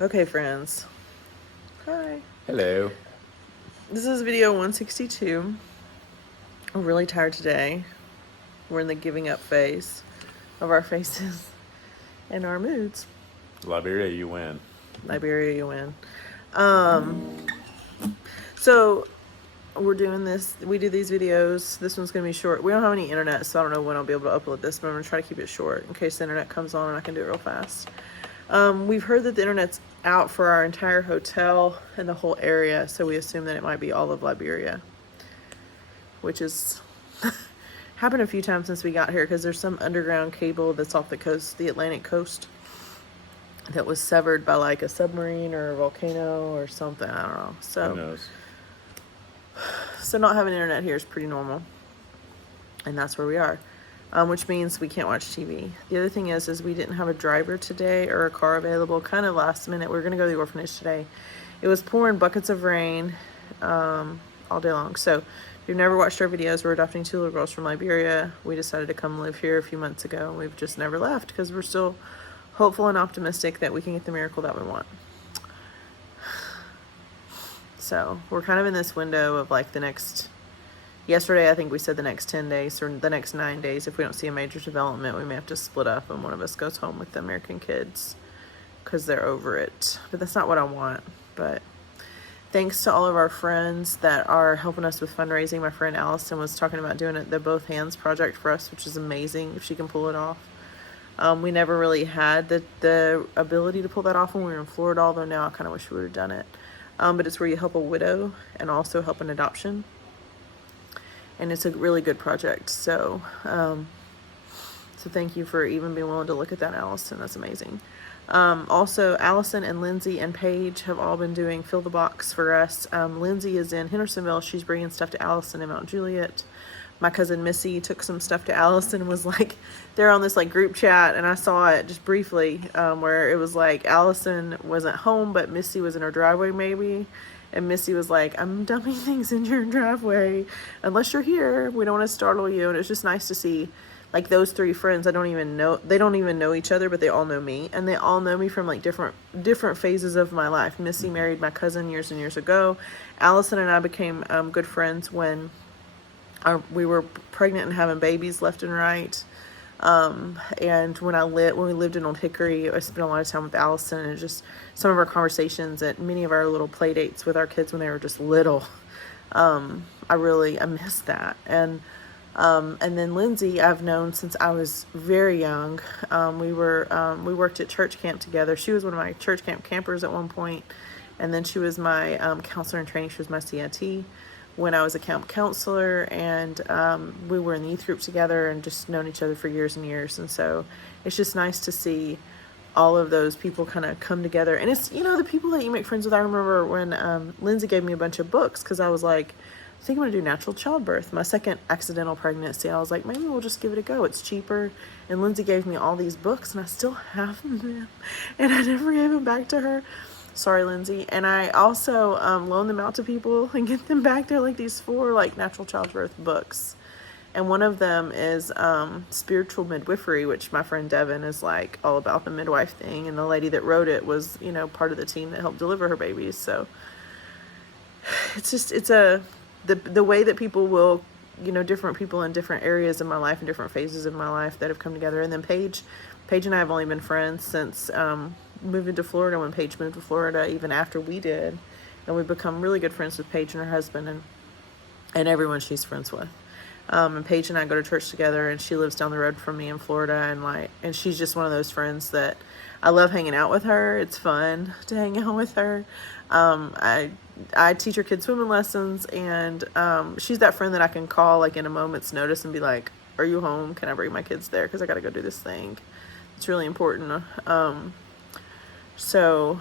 Okay, friends. Hi. Hello. This is video 162. We're really tired today. We're in the giving up phase of our faces and our moods. Liberia, you win. Liberia, you win. So we're doing this. We do these videos. This one's going to be short. We don't have any internet, so I don't know when I'll be able to upload this, but I'm going to try to keep it short in case the internet comes on and I can do it real fast. We've heard that the internet's out for our entire hotel and the whole area, so we assume that it might be all of Liberia, which is happened a few times since we got here because there's some underground cable that's off the coast, the Atlantic coast, that was severed by like a submarine or a volcano or something. I don't know. Who knows? So not having internet here is pretty normal, and that's where we are. Which means we can't watch TV. The other thing is we didn't have a driver today or a car available, kind of last minute. We were going to go to the orphanage today. It was pouring buckets of rain all day long. So if you've never watched our videos, we're adopting 2 little girls from Liberia. We decided to come live here a few months ago, and we've just never left because we're still hopeful and optimistic that we can get the miracle that we want. So we're kind of in this window of like the next... Yesterday, I think we said the next 10 days or the next 9 days. If we don't see a major development, we may have to split up and one of us goes home with the American kids because they're over it. But that's not what I want. But thanks to all of our friends that are helping us with fundraising. My friend Allison was talking about doing the Both Hands project for us, which is amazing if she can pull it off. We never really had the ability to pull that off when we were in Florida, although now I kind of wish we would have done it. But it's where you help a widow and also help an adoption. And it's a really good project. So thank you for even being willing to look at that, Allison. That's amazing. Also, Allison and Lindsay and Paige have all been doing Fill the Box for us. Lindsay is in Hendersonville. She's bringing stuff to Allison in Mount Juliet. My cousin Missy took some stuff to Allison and was like, they're on this like group chat, and I saw it just briefly where it was like Allison wasn't home, but Missy was in her driveway maybe. And Missy was like, I'm dumping things in your driveway. Unless you're here, we don't want to startle you. And it's just nice to see, like, those 3 friends. They don't even know each other, but they all know me. And they all know me from, like, different phases of my life. Missy married my cousin years and years ago. Allison and I became good friends when we were pregnant and having babies left and right. And when we lived in Old Hickory, I spent a lot of time with Allison, and just some of our conversations at many of our little play dates with our kids when they were just little. I miss that. And then Lindsay, I've known since I was very young. We worked at church camp together. She was one of my church camp campers at one point, and then she was my counselor in training. She was my CIT when I was a camp counselor, and we were in the youth group together and just known each other for years and years. And so it's just nice to see all of those people kind of come together. And it's, the people that you make friends with. I remember when Lindsay gave me a bunch of books because I was like, I think I'm going to do natural childbirth. My second accidental pregnancy. I was like, maybe we'll just give it a go. It's cheaper. And Lindsay gave me all these books, and I still have them. And I never gave them back to her. Sorry, Lindsay. And I also loan them out to people and get them back. They're like these 4 like natural childbirth books. And one of them is Spiritual Midwifery, which my friend Devin is like all about the midwife thing. And the lady that wrote it was, part of the team that helped deliver her babies. So it's just, the way that people will, different people in different areas of my life and different phases of my life that have come together. And then Paige and I have only been friends since moving to Florida, when Paige moved to Florida, even after we did. And we've become really good friends with Paige and her husband and everyone she's friends with. And Paige and I go to church together, and she lives down the road from me in Florida, and she's just one of those friends that I love hanging out with her. It's fun to hang out with her. I teach her kids swimming lessons, and she's that friend that I can call like in a moment's notice and be like, are you home? Can I bring my kids there? Because I got to go do this thing. It's really important. So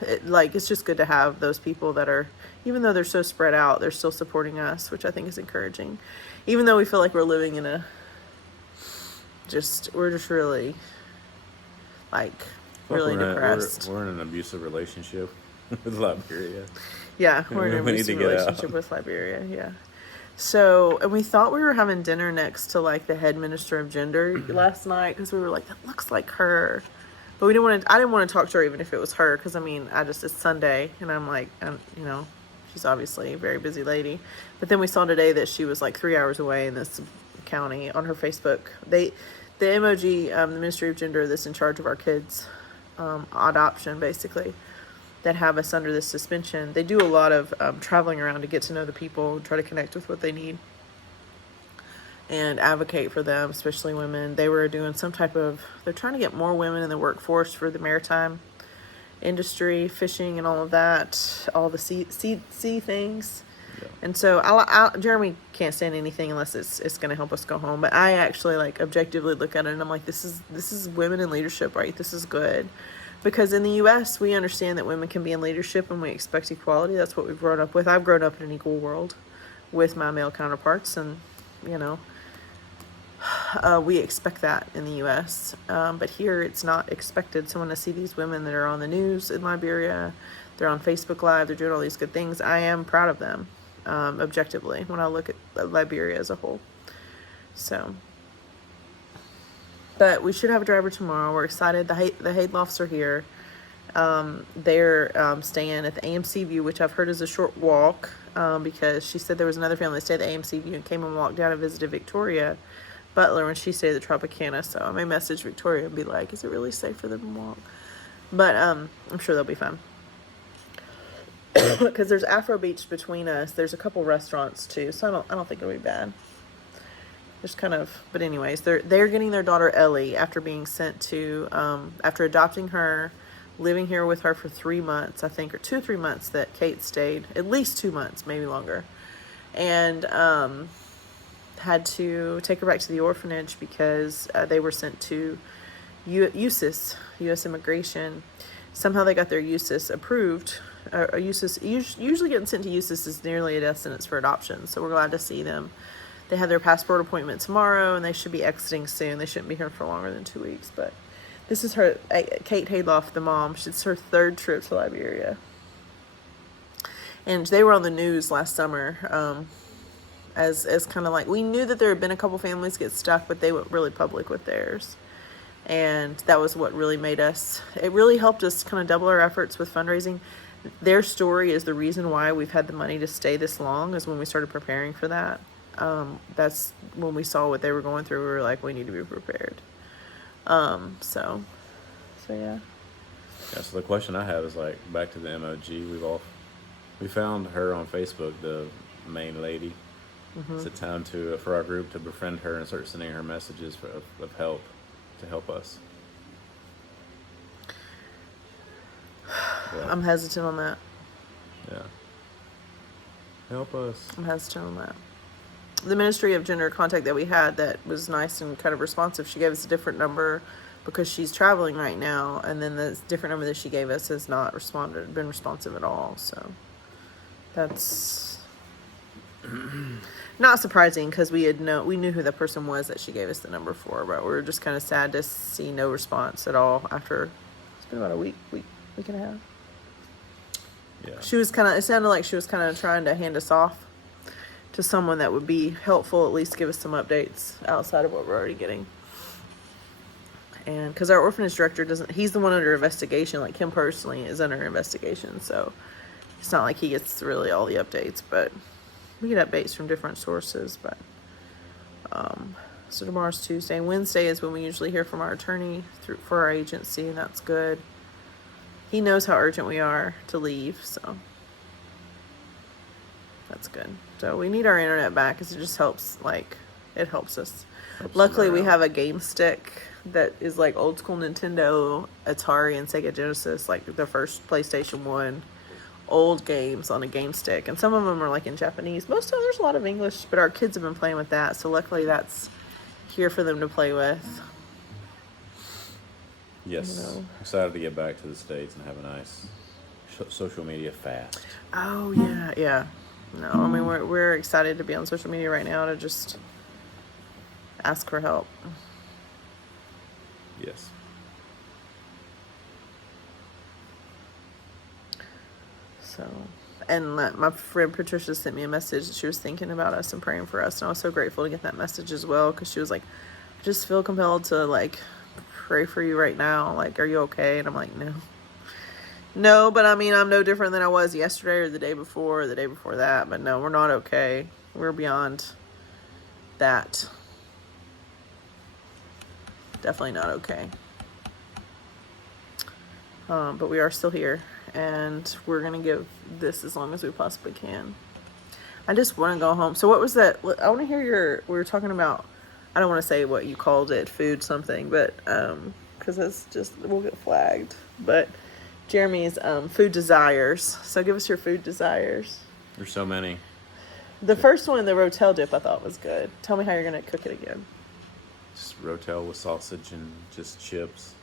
it's just good to have those people that are, even though they're so spread out, they're still supporting us, which I think is encouraging. Even though we feel like we're living in we're just really, really depressed. We're in an abusive relationship with Liberia. Yeah, we're in an abusive relationship with Liberia, yeah. So, and we thought we were having dinner next to like the head minister of gender last night, because we were like, that looks like her. But I didn't want to talk to her even if it was her, because I mean, it's Sunday, and I'm like, you know, she's obviously a very busy lady. But then we saw today that she was like 3 hours away in this county on her Facebook. The MOG, the Ministry of Gender, that's in charge of our kids' adoption, basically, that have us under this suspension. They do a lot of traveling around to get to know the people, try to connect with what they need, and advocate for them, especially women. They were doing they're trying to get more women in the workforce for the maritime industry, fishing and all of that, all the sea things. Yeah. And so Jeremy can't stand anything unless it's going to help us go home. But I actually like objectively look at it and I'm like, this is women in leadership, right? This is good. Because in the U.S., we understand that women can be in leadership and we expect equality. That's what we've grown up with. I've grown up in an equal world with my male counterparts, and, you know, we expect that in the U.S., but here it's not expected. So when I see these women that are on the news in Liberia, they're on Facebook Live, they're doing all these good things, I am proud of them, objectively, when I look at Liberia as a whole. So, but we should have a driver tomorrow. We're excited. The Haydelofts are here. They're staying at the AMC View, which I've heard is a short walk, because she said there was another family that stayed at the AMC View and came and walked down and visited Victoria Butler when she stayed at the Tropicana. So I may message Victoria and be like, is it really safe for them to walk? But I'm sure they'll be fine. Because there's Afro Beach between us. There's a couple restaurants too, so I don't think it'll be bad. There's but anyways, they're getting their daughter Ellie after being sent to after adopting her, living here with her for 3 months, I think, or 2 or 3 months that Kate stayed, at least 2 months, maybe longer, and had to take her back to the orphanage because they were sent to USIS, U.S. Immigration. Somehow they got their USIS approved. Usually getting sent to USIS is nearly a death sentence for adoption, so we're glad to see them. They have their passport appointment tomorrow, and they should be exiting soon. They shouldn't be here for longer than 2 weeks, but this is Kate Haydeloft, the mom. It's her 3rd trip to Liberia. And they were on the news last summer, as kind of like, we knew that there had been a couple families get stuck, but they went really public with theirs. And that was what really it really helped us kind of double our efforts with fundraising. Their story is the reason why we've had the money to stay this long, is when we started preparing for that. That's when we saw what they were going through. We were like, we need to be prepared. So yeah. Yeah, so the question I have is, like, back to the MOG. We found her on Facebook, the main lady. Mm-hmm. It's a time for our group to befriend her and start sending her messages of help to help us. Yeah. I'm hesitant on that. Yeah. Help us. I'm hesitant on that. The Ministry of Gender contact that we had that was nice and kind of responsive, she gave us a different number because she's traveling right now, and then the different number that she gave us has not been responsive at all. So that's not surprising, because we knew who the person was that she gave us the number for, but we were just kind of sad to see no response at all after it's been about a week and a half. Yeah. It sounded like she was kind of trying to hand us off to someone that would be helpful, at least give us some updates outside of what we're already getting. And because our orphanage director he's the one under investigation, like him personally is under investigation, so it's not like he gets really all the updates, but we get updates from different sources. But so tomorrow's Tuesday, and Wednesday is when we usually hear from our attorney for our agency, and that's good. He knows how urgent we are to leave, so that's good. So we need our internet back, because it just helps. Like, it helps us. Luckily, we have a game stick that is like old school Nintendo, Atari, and Sega Genesis, like the first PlayStation 1 old games on a game stick. And some of them are like in Japanese. Most of them, there's a lot of English, but our kids have been playing with that. So luckily that's here for them to play with. Yes. Excited to get back to the States and have a nice social media fast. Oh, yeah, yeah. No, I mean, we're excited to be on social media right now to just ask for help. Yes. So, and my friend Patricia sent me a message that she was thinking about us and praying for us, and I was so grateful to get that message as well, because she was like, I just feel compelled to, like, pray for you right now. Like, are you okay? And I'm like, no. No, but I mean, I'm no different than I was yesterday or the day before or the day before that. But no, we're not okay. We're beyond that. Definitely not okay. But we are still here, and we're going to give this as long as we possibly can. I just want to go home. So what was that? I want to hear we were talking about, I don't want to say what you called it, food something, but, because that's just, we'll get flagged. But Jeremy's food desires. So give us your food desires. There's so many. The first one, the Rotel dip, I thought was good. Tell me how you're going to cook it again. Just Rotel with sausage and just chips.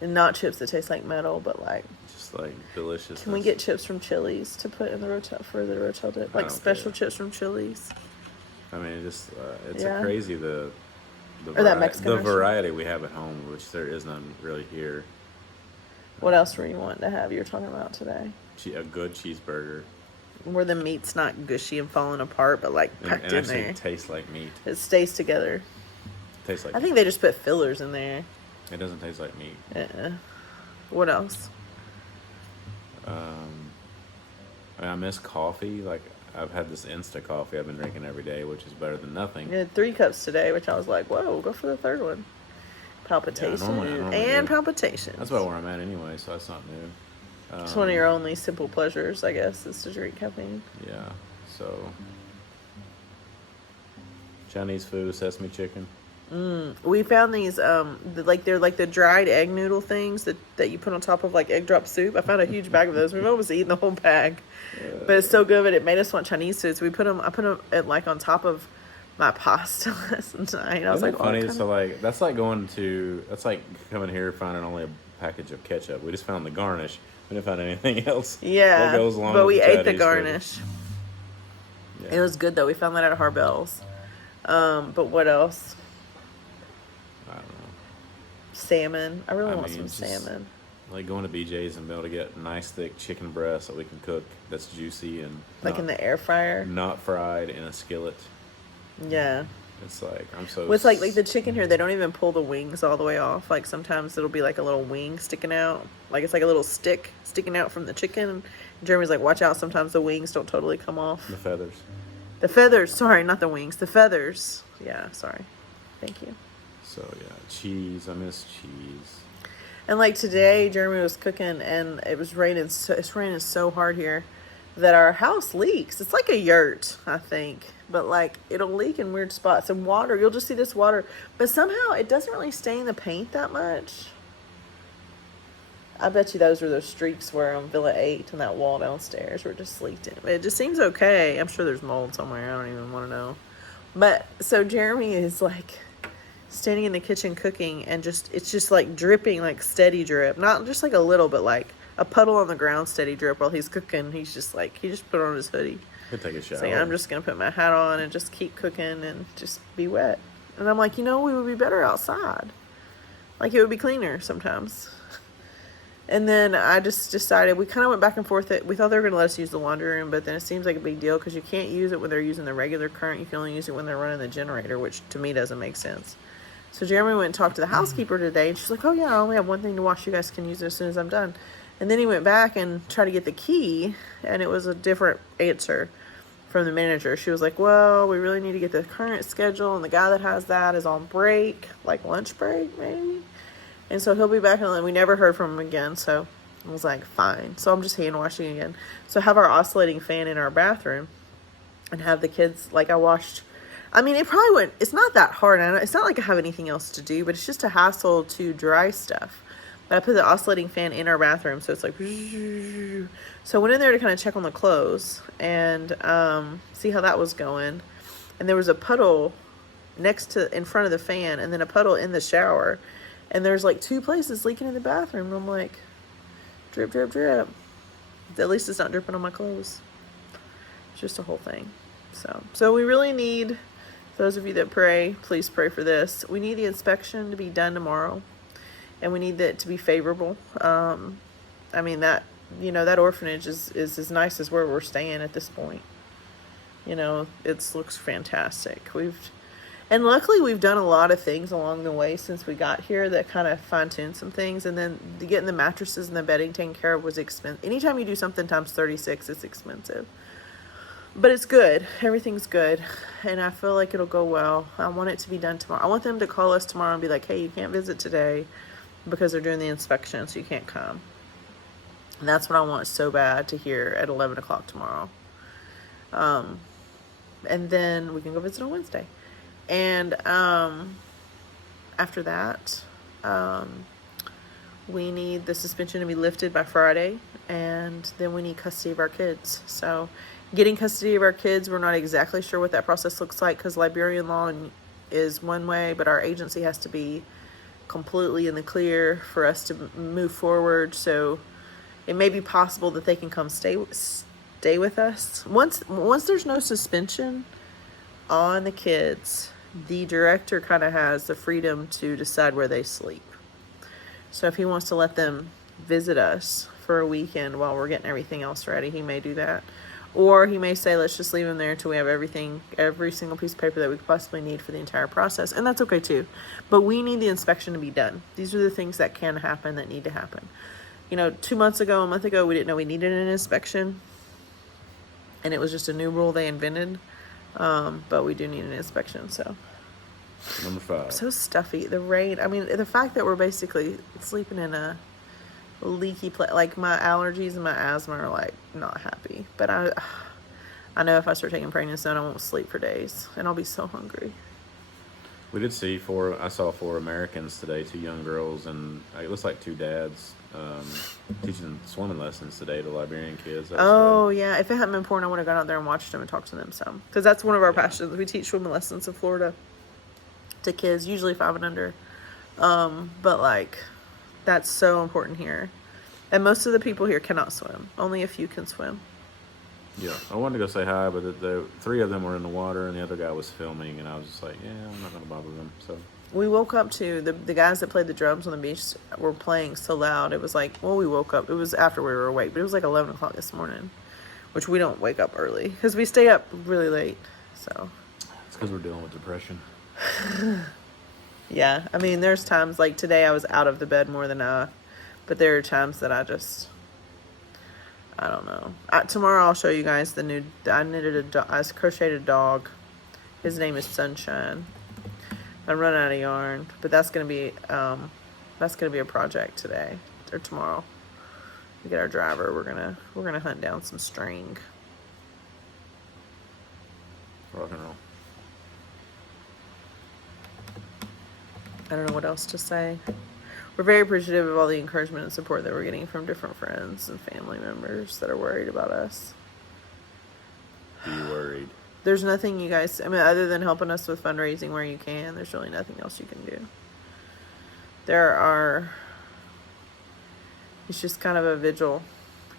And not chips that taste like metal, but like... Just like delicious. Can we get chips from Chili's to put in the Rotel, for the Rotel dip? Like special chips from Chili's? I mean, it's crazy the that Mexican the variety we have at home, which there is none really here. What else were you wanting to have? You were talking about today. A good cheeseburger. Where the meat's not gushy and falling apart, but like packed in there. It tastes like meat. It stays together. Tastes like. I think they just put fillers in there. It doesn't taste like meat. What else? I miss coffee. Like, I've had this Insta coffee I've been drinking every day, which is better than nothing. I had 3 cups today, which I was like, whoa, go for the third one. Palpitation I normally palpitations. That's about where I'm at anyway, so that's not new. It's one of your only simple pleasures, I guess, is to drink caffeine. Yeah, so... Chinese food, sesame chicken. We found these, they're like the dried egg noodle things that you put on top of like egg drop soup. I found a huge bag of those. We've almost eaten the whole bag, but it's so good. But it made us want Chinese food, so I put them like on top of my pasta last night. I was like, funny. So like that's like coming here finding only a package of ketchup. We just found the garnish. We didn't find anything else. Yeah, that goes along but with we the ate the Chinese garnish. Yeah. It was good though. We found that at Harbell's. But what else? I don't know. Salmon. I really want some salmon. Like going to BJ's and be able to get nice thick chicken breast that we can cook that's juicy and like in the air fryer, not fried in a skillet. Yeah. It's like I'm so. With like the chicken here, they don't even pull the wings all the way off. Like sometimes it'll be like a little wing sticking out, like it's like a little stick sticking out from the chicken. And Jeremy's like, watch out! Sometimes the wings don't totally come off. The feathers. The feathers. Sorry, not the wings. The feathers. Yeah. Sorry. Thank you. So yeah, cheese. I miss cheese. And like today, Jeremy was cooking, and it was raining. It's raining so hard here that our house leaks. It's like a yurt, I think, but like it'll leak in weird spots. And water, you'll just see this water, but somehow it doesn't really stain the paint that much. I bet you those were those streaks where on Villa 8 and that wall downstairs were just leaked in. It just seems okay. I'm sure there's mold somewhere. I don't even want to know. But so Jeremy is like standing in the kitchen cooking, and it's just like dripping, like steady drip, not just like a little, but like a puddle on the ground steady drip while he's cooking. He's just like, he just put on his hoodie. He'll take a shower. So I'm just gonna put my hat on and just keep cooking and just be wet. And I'm like, we would be better outside. Like it would be cleaner sometimes. And then I just decided, we kind of went back and forth. We thought they were going to let us use the laundry room, but then it seems like a big deal because you can't use it when they're using the regular current. You can only use it when they're running the generator, which to me doesn't make sense. So Jeremy went and talked to the housekeeper today, and she's like, oh yeah, I only have one thing to wash. You guys can use it as soon as I'm done. And then he went back and tried to get the key, and it was a different answer from the manager. She was like, well, we really need to get the current schedule, and the guy that has that is on break, like lunch break maybe. And so he'll be back, and we never heard from him again. So I was like, fine. So I'm just hand washing again. So I have our oscillating fan in our bathroom and have the kids, like I washed. I mean, it probably wouldn't, it's not that hard. It's not like I have anything else to do, but it's just a hassle to dry stuff. But I put the oscillating fan in our bathroom. So it's like, so I went in there to kind of check on the clothes and see how that was going. And there was a puddle in front of the fan, and then a puddle in the shower. And there's like 2 places leaking in the bathroom. And I'm like, drip, drip, drip. At least it's not dripping on my clothes. It's just a whole thing. So we really need, those of you that pray, please pray for this. We need the inspection to be done tomorrow. And we need it to be favorable. I mean, that orphanage is as nice as where we're staying at this point. It looks fantastic. And luckily, we've done a lot of things along the way since we got here that kind of fine-tuned some things. And then getting the mattresses and the bedding taken care of was expensive. Anytime you do something times 36, it's expensive. But it's good. Everything's good. And I feel like it'll go well. I want it to be done tomorrow. I want them to call us tomorrow and be like, hey, you can't visit today because they're doing the inspection, so you can't come. And that's what I want so bad to hear at 11 o'clock tomorrow. And then we can go visit on Wednesday. And after that, we need the suspension to be lifted by Friday, and then we need custody of our kids. So getting custody of our kids, we're not exactly sure what that process looks like because Liberian law is one way, but our agency has to be completely in the clear for us to move forward. So it may be possible that they can come stay with us. Once there's no suspension on the kids, the director kind of has the freedom to decide where they sleep. So if he wants to let them visit us for a weekend while we're getting everything else ready, he may do that. Or he may say, let's just leave them there until we have everything, every single piece of paper that we could possibly need for the entire process. And that's okay too. But we need the inspection to be done. These are the things that can happen, that need to happen. You know, a month ago, we didn't know we needed an inspection. And it was just a new rule they invented. But we do need an inspection, so. Number 5. So stuffy. The rain. I mean, the fact that we're basically sleeping in a leaky place. Like, my allergies and my asthma are, like, not happy. But I know if I start taking prednisone, I won't sleep for days. And I'll be so hungry. We did see I saw 4 Americans today, 2 young girls, and it looks like 2 dads teaching swimming lessons today to Liberian kids. Oh, good. Yeah. If it hadn't been porn, I would have gone out there and watched them and talked to them some. Because that's one of our passions. We teach swimming lessons in Florida to kids, usually 5 and under. But, like, that's so important here. And most of the people here cannot swim. Only a few can swim. Yeah, I wanted to go say hi, but the 3 of them were in the water, and the other guy was filming, and I was just like, yeah, I'm not going to bother them, so. We woke up to, the guys that played the drums on the beach were playing so loud. It was like, well, we woke up. It was after we were awake, but it was like 11 o'clock this morning, which we don't wake up early because we stay up really late, so. It's because we're dealing with depression. Yeah, I mean, there's times, like today I was out of the bed more than but there are times that I don't know. Tomorrow I'll show you guys I crocheted a dog. His name is Sunshine. I'm running out of yarn, but that's gonna be a project today or tomorrow. We get our driver. We're gonna hunt down some string. Rock and roll. I don't know what else to say. We're very appreciative of all the encouragement and support that we're getting from different friends and family members that are worried about us. Be worried. There's nothing you guys, I mean, other than helping us with fundraising where you can, there's really nothing else you can do. It's just kind of a vigil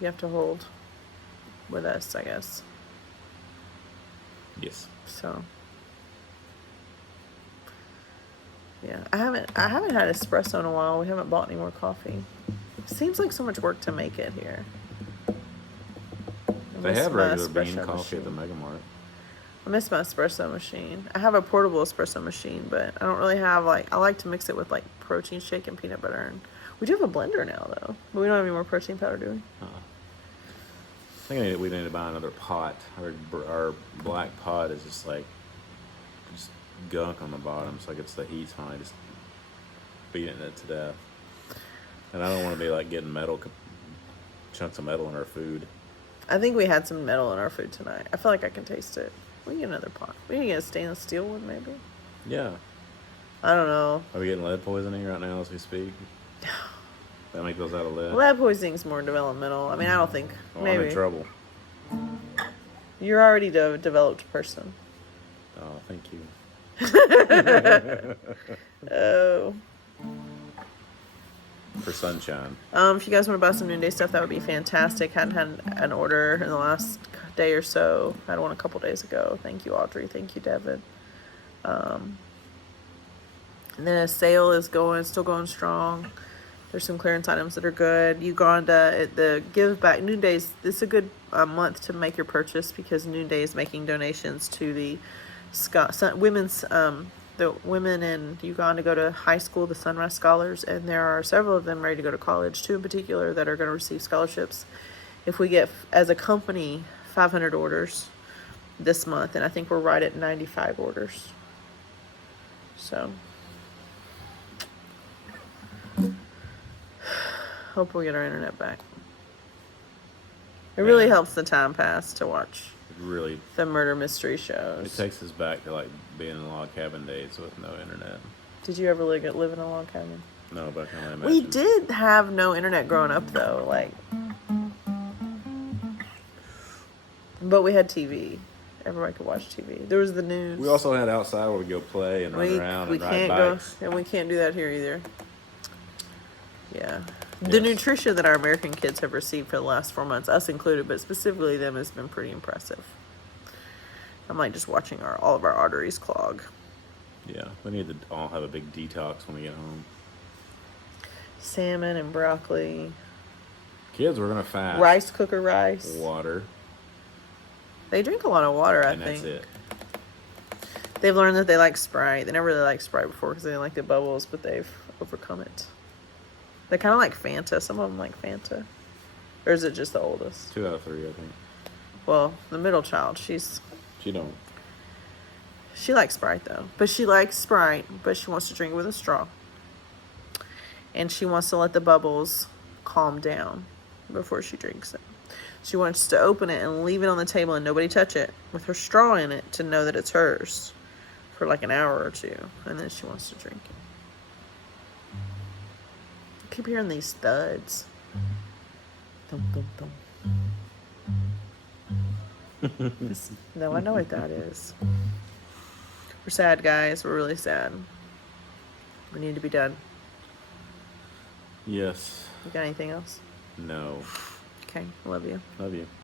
you have to hold with us, I guess. Yes. So. Yeah, I haven't had espresso in a while. We haven't bought any more coffee. It seems like so much work to make it here. They have regular bean coffee at the Mega Mart. I miss my espresso machine. I have a portable espresso machine, but I don't really have, like, I like to mix it with, like, protein shake and peanut butter. And we do have a blender now, though. But we don't have any more protein powder, do we? I think we need to buy another pot. Our black pot is just like gunk on the bottom. It's like it's the heat's finally just beating it to death. And I don't want to be like getting chunks of metal in our food. I think we had some metal in our food tonight. I feel like I can taste it. We can get another pot. We can get a stainless steel one, maybe. Yeah. I don't know. Are we getting lead poisoning right now as we speak? That make those out of lead? Lead poisoning's more developmental. I mean, I don't think. Well, maybe. I'm in trouble. You're already a developed person. Oh, thank you. Oh. For Sunshine. If you guys want to buy some Noonday stuff, that would be fantastic. Hadn't had an order in the last day or so. Had one a couple days ago. Thank you, Audrey. Thank you, Devin. And then a sale is still going strong. There's some clearance items that are good. Uganda, the give back Noondays. This is a good month to make your purchase because Noonday is making donations to the women's the women in Uganda go to high school, the Sunrise Scholars, and there are several of them ready to go to college, 2 in particular that are going to receive scholarships. If we get, as a company, 500 orders this month, and I think we're right at 95 orders. So, hope we get our internet back. It really helps the time pass to watch It really, the murder mystery shows. it takes us back to like being in log cabin days with no internet. Did you ever live in a log cabin? No, but I can only We imagine. did have no internet growing up, though. But we had TV. Everybody could watch TV. There was the news. We also had outside where we go play and run around and ride bikes. And we can't do that here either. Yeah. The Yes. nutrition that our American kids have received for the last 4 months, us included, but specifically them, has been pretty impressive. I'm like just watching all of our arteries clog. Yeah, we need to all have a big detox when we get home. Salmon and broccoli. Kids, we're gonna fast. Rice cooker rice. Water. They drink a lot of water, I And think. that's it. They've learned that they like Sprite. They never really liked Sprite before because they didn't like the bubbles, but they've overcome it. They kind of like Fanta. Some of them like Fanta. Or is it just the oldest? 2 out of 3, I think. Well, the middle child, she She likes Sprite though. But she likes Sprite, but she wants to drink it with a straw. And she wants to let the bubbles calm down before she drinks it. She wants to open it and leave it on the table and nobody touch it with her straw in it to know that it's hers for like an hour or 2. And then she wants to drink it. I keep hearing these thuds. Thump, thump, thump. No, I know what that is. We're sad, guys. We're really sad. We need to be done. Yes. You got anything else? No. Okay, love you. Love you.